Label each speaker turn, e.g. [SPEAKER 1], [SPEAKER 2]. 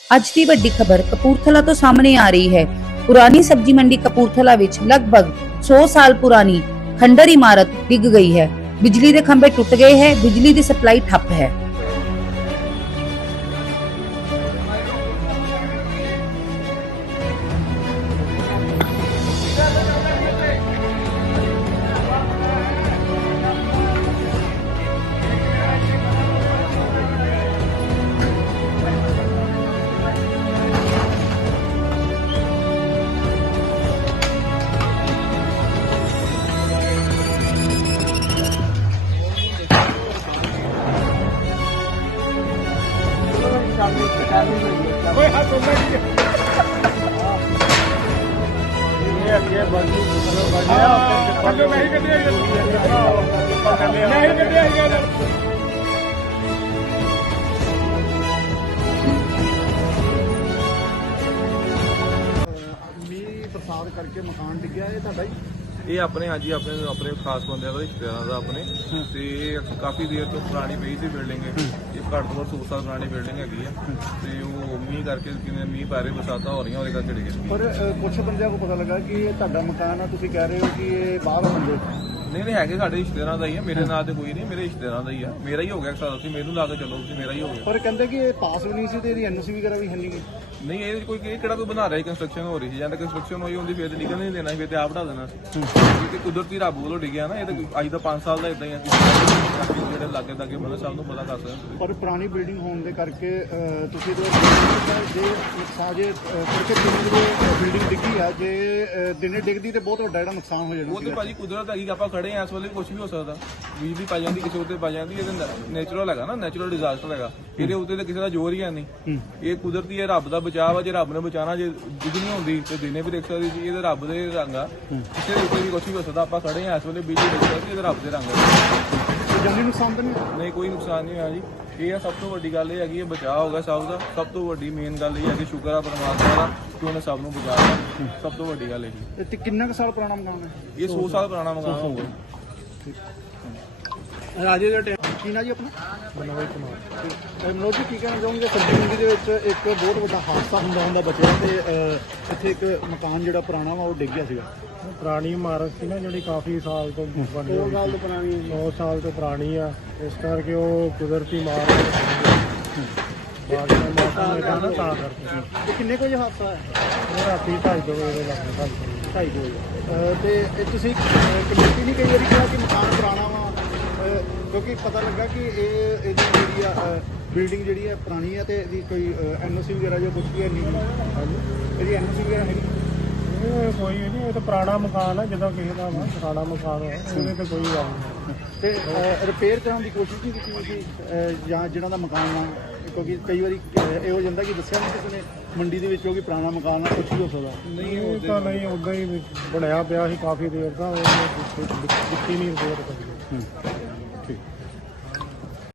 [SPEAKER 1] ਅੱਜ ਦੀ ਵੱਡੀ ਖਬਰ ਕਪੂਰਥਲਾ ਤੋਂ ਸਾਹਮਣੇ ਆ ਰਹੀ ਹੈ। ਪੁਰਾਣੀ ਸਬਜ਼ੀ ਮੰਡੀ ਕਪੂਰਥਲਾ ਵਿੱਚ ਲਗਭਗ 100 ਸਾਲ ਪੁਰਾਣੀ ਖੰਡਰ ਇਮਾਰਤ ਡਿੱਗ ਗਈ ਹੈ। ਬਿਜਲੀ ਦੇ ਖੰਭੇ ਟੁੱਟ ਗਏ हैं, बिजली की सप्लाई ठप है।
[SPEAKER 2] कोई हाथ होना नहीं है। ये अगे बंदी चलो बढ़िया तो नहीं कर दिया ये नहीं कर दिया ये बरसात करके मकान डिग गया ये ਤੁਹਾਡਾ ਹੀ
[SPEAKER 3] ਇਹ ਆਪਣੇ ਹਾਂਜੀ ਆਪਣੇ ਖਾਸ ਬੰਦਿਆਂ ਦਾ ਰਿਸ਼ਤੇਦਾਰਾਂ ਦਾ ਆਪਣੇ ਤੇ ਇਹ ਕਾਫੀ ਦੇਰ ਤੋਂ ਪੁਰਾਣੀ ਪਈ ਸੀ ਬਿਲਡਿੰਗ ਇਹ ਘੱਟ ਤੋਂ ਘੱਟ 100 ਸਾਲ ਪੁਰਾਣੀ ਬਿਲਡਿੰਗ ਹੈਗੀ ਆ ਤੇ ਉਹ ਮੀਂਹ ਕਰਕੇ ਕਿਵੇਂ ਮੀਂਹ ਪੈ ਰਹੇ ਬਰਸਾਤਾਂ ਹੋ ਰਹੀਆਂ ਉਹਦੇ ਕਰਕੇ ਡਿੱਗ ਗਈ।
[SPEAKER 2] ਪਰ ਕੁਝ ਬੰਦਿਆਂ ਨੂੰ ਪਤਾ ਲੱਗਾ ਕਿ ਇਹ ਤੁਹਾਡਾ ਮਕਾਨ ਆ, ਤੁਸੀਂ ਕਹਿ ਰਹੇ ਹੋ ਕਿ ਇਹ ਬਾਹਰ ਬੰਦੇ
[SPEAKER 3] ਨਹੀਂ ਹੈਗੇ ਸਾਡੇ ਰਿਸ਼ਤੇਦਾਰਾਂ ਦਾ ਹੀ ਆ, ਮੇਰੇ ਨਾਂ ਤੇ ਕੋਈ ਨਹੀਂ, ਮੇਰੇ ਰਿਸ਼ਤੇਦਾਰਾਂ ਦਾ ਹੀ ਆ, ਮੇਰਾ ਹੀ ਹੋ ਗਿਆ ਸਾਰਾ ਤੁਸੀਂ ਮੈਨੂੰ ਲਾ ਕੇ ਚੱਲੋ ਤੁਸੀਂ ਮੇਰਾ ਹੀ ਹੋ ਗਿਆ।
[SPEAKER 2] ਪਰ ਕਹਿੰਦੇ ਕਿ ਇਹ ਪਾਸ ਵੀ ਨਹੀਂ ਸੀ ਤੇ ਇਹਦੀ ਐਨਓਸੀ ਵਗੈਰਾ ਵੀ ਹੈ ਨਹੀਂ ਗੀ।
[SPEAKER 3] ਨਹੀਂ ਇਹ ਕੋਈ ਕਿਹੜਾ ਕੋਈ ਬਣਾ ਰਿਹਾ ਕੰਸਟਰਕਸ਼ਨ ਹੋ ਰਹੀ ਸੀ ਜਾਂ ਤਾਂ ਕੰਸਟਰਕਸ਼ਨ ਹੋਈ ਹੁੰਦੀ ਫਿਰ ਨਿਕਲ ਨਹੀਂ ਦੇਣਾ ਸੀ, ਫਿਰ ਤੇ ਆਪ ਢਾ ਦੇਣਾ ਸੀ। ਇਹ ਤੇ ਕੁਦਰਤੀ ਰੱਬ ਵੱਲੋਂ ਡਿੱਗਿਆ ਨਾ, ਇਹ ਤਾਂ ਅੱਜ ਦਾ 5 ਸਾਲ ਦਾ ਇਦਾਂ ਹੀ ਆ। ਜਿਹੜੇ ਲਾਗੇ ਦਾਗੇ ਬੰਦੇ ਸਭ ਨੂੰ ਪਤਾ ਕਰ ਸਕਦੇ।
[SPEAKER 2] ਪਰ ਪੁਰਾਣੀ ਬਿਲਡਿੰਗ ਹੋਣ ਦੇ ਕਰਕੇ ਤੁਸੀਂ ਜੇ ਨੁਕਸਾਨ ਜੇ ਕਰਕੇ ਬਿਲਡਿੰਗ ਡਿੱਗੀ ਆ, ਜੇ ਦਿਨੇ ਡਿੱਗਦੀ ਤੇ ਬਹੁਤ ਵੱਡਾ ਜਿਹੜਾ ਨੁਕਸਾਨ ਹੋ ਜਾਣਾ।
[SPEAKER 3] ਉਹ ਤੇ ਭਾਜੀ ਕੁਦਰਤ ਹੈਗੀ, ਆਪਾਂ ਖੜੇ ਆ ਇਸ ਵੇਲੇ ਕੁਝ ਵੀ ਹੋ ਸਕਦਾ, ਬਿਜਲੀ ਪੈ ਜਾਂਦੀ ਕਿਸੇ ਉੱਤੇ ਪੈ ਜਾਂਦੀ, ਇਹ ਨੈਚੁਰਲ ਹੈਗਾ ਨਾ, ਨੈਚੁਰਲ ਡਿਜ਼ਾਸਟਰ ਹੈਗਾ, ਇਹਦੇ ਉੱਤੇ ਤਾਂ ਕਿਸੇ ਦਾ ਜ਼ੋਰ ਹੀ ਹੈ ਨਹੀਂ। ਇਹ ਕੁਦਰਤੀ ਹੈ, ਰੱਬ ਦਾ ਬਚਾਅ ਵਾ, ਜੇ ਰੱਬ ਨੇ ਬਚਾਣਾ ਜੇ ਬਿਜਲੀ ਹੁੰਦੀ ਤੇ ਦਿਨੇ ਵੀ ਦੇਖ ਸਕਦੀ ਸੀ। ਇਹਦੇ ਰੱਬ ਦੇ ਰੰਗ ਆ, ਕਿਸੇ ਦੇ ਉੱਤੇ ਵੀ ਕੁਝ ਵੀ ਹੋ ਸਕਦਾ। ਆਪਾਂ ਖੜੇ ਆ ਇਸ ਵੇਲੇ ਬਿਜਲੀ ਦੇਖ ਸਕਦੀ, ਇਹਦੇ ਰੱਬ ਦੇ ਰੰਗ ਆ।
[SPEAKER 2] ਜੰਗੀ ਨੁਕਸਾਨ ਤਾਂ
[SPEAKER 3] ਨਹੀਂ ਕੋਈ ਨੁਕਸਾਨ ਨਹੀਂ ਹੋਇਆ ਜੀ। ਇਹ ਆ ਸਭ ਤੋਂ ਵੱਡੀ ਗੱਲ ਇਹ ਹੈਗੀ ਹੈ ਬਚਾਅ ਹੋ ਗਿਆ ਸਭ ਦਾ। ਸਭ ਤੋਂ ਵੱਡੀ ਮੇਨ ਗੱਲ ਇਹ ਹੈ ਕਿ ਸ਼ੁਕਰ ਆ ਪਰਮਾਤਮਾ ਦਾ ਕਿ ਉਹਨੇ ਸਭ ਨੂੰ ਬਚਾਇਆ। ਸਭ ਤੋਂ ਵੱਡੀ ਗੱਲ ਇਹ
[SPEAKER 2] ਤੇ ਕਿੰਨਾ ਕੁ ਸਾਲ ਪੁਰਾਣਾ ਮਕਾਨ ਹੈ?
[SPEAKER 3] ਇਹ 100 ਸਾਲ ਪੁਰਾਣਾ ਮਕਾਨ ਹੋਊਗਾ।
[SPEAKER 2] ਰਾਜੇ ਦਾ ਕੀ ਨਾ ਜੀ ਆਪਣਾ ਮਨੋਜ ਕੁਮਾਰ। ਮਨੋਜ ਜੀ ਕੀ ਕਹਿਣਾ ਚਾਹੋਗੇ? ਸਬਜ਼ੀ ਮੰਡੀ ਦੇ ਵਿੱਚ ਇੱਕ ਬਹੁਤ ਵੱਡਾ ਹਾਦਸਾ ਹੁੰਦਾ ਬਚਿਆ ਤੇ ਇੱਥੇ ਇੱਕ ਮਕਾਨ ਜਿਹੜਾ ਪੁਰਾਣਾ ਵਾ ਉਹ ਡਿੱਗ ਗਿਆ ਸੀਗਾ।
[SPEAKER 4] ਪੁਰਾਣੀ ਇਮਾਰਤ ਸੀ ਨਾ ਜਿਹੜੀ ਕਾਫੀ ਸਾਲ ਤੋਂ ਬਣੀ ਹੋਈ
[SPEAKER 2] 2 ਸਾਲ ਤੋਂ ਪੁਰਾਣੀ
[SPEAKER 4] 100 ਸਾਲ ਤੋਂ ਪੁਰਾਣੀ ਆ, ਇਸ ਕਰਕੇ ਉਹ ਕੁਦਰਤੀ ਮਾਰ ਬਾਰਿਸ਼ ਦਾ ਮੌਸਮ ਹੈਗਾ ਨਾ ਤਾਂ ਕਰਕੇ।
[SPEAKER 2] ਤੇ ਕਿੰਨੇ ਕੁ ਵਜੇ ਹਾਦਸਾ ਹੈ?
[SPEAKER 4] ਉਹ ਰਾਤੀ 2:30 ਵਜੇ ਦੇ ਲੱਗੇ
[SPEAKER 2] 2:30 ਵਜੇ। ਤੇ ਇਹ ਤੁਸੀਂ ਕਮੇਟੀ ਨਹੀਂ ਕਈ ਵਾਰੀ ਕਿਹਾ ਕਿ ਮਕਾਨ ਪੁਰਾਣਾ ਵਾ, ਕਿਉਂਕਿ ਪਤਾ ਲੱਗਾ ਕਿ ਇਹਦੀ ਜਿਹੜੀ ਆ ਬਿਲਡਿੰਗ ਜਿਹੜੀ ਹੈ ਪੁਰਾਣੀ ਹੈ ਤੇ ਇਹਦੀ ਕੋਈ ਐਨਓਸੀ ਵਗੈਰਾ ਜੋ ਕੁਝ ਵੀ ਹੈ ਨਹੀਂ। ਇਹਦੀ ਐਨਓਸੀ ਵਗੈਰਾ ਹੈ ਨਹੀਂ।
[SPEAKER 4] ਇਹ ਕੋਈ ਨਹੀਂ, ਇਹ ਤਾਂ ਪੁਰਾਣਾ ਮਕਾਨ ਆ, ਜਦੋਂ ਕਿਸੇ ਦਾ ਵਾ ਪੁਰਾਣਾ ਮਕਾਨ ਆ, ਉਹਦੇ ਤੇ ਕੋਈ ਗੱਲ ਨਹੀਂ।
[SPEAKER 2] ਤੇ ਰਿਪੇਅਰ ਕਰਨ ਦੀ ਕੋਸ਼ਿਸ਼ ਨਹੀਂ ਕੀਤੀ ਤੁਸੀਂ ਜਾਂ ਜਿਹਨਾਂ ਦਾ ਮਕਾਨ ਆ? ਕਿਉਂਕਿ ਕਈ ਵਾਰੀ ਇਹ ਹੋ ਜਾਂਦਾ ਕਿ ਦੱਸਿਆ ਨਹੀਂ ਕਿਸੇ ਨੇ ਮੰਡੀ ਦੇ ਵਿੱਚ ਕਿ ਪੁਰਾਣਾ ਮਕਾਨ ਆ, ਕੁਝ ਵੀ ਹੋ ਸਕਦਾ।
[SPEAKER 4] ਨਹੀਂ ਤਾਂ ਨਹੀਂ, ਉੱਦਾਂ ਹੀ ਬਣਿਆ ਪਿਆ ਸੀ ਕਾਫੀ ਦੇਰ ਦਾ, ਉਹ ਦਿੱਤੀ ਨਹੀਂ ਰਿਪੋਰਟ ਕਰੀ।
[SPEAKER 2] ਠੀਕ।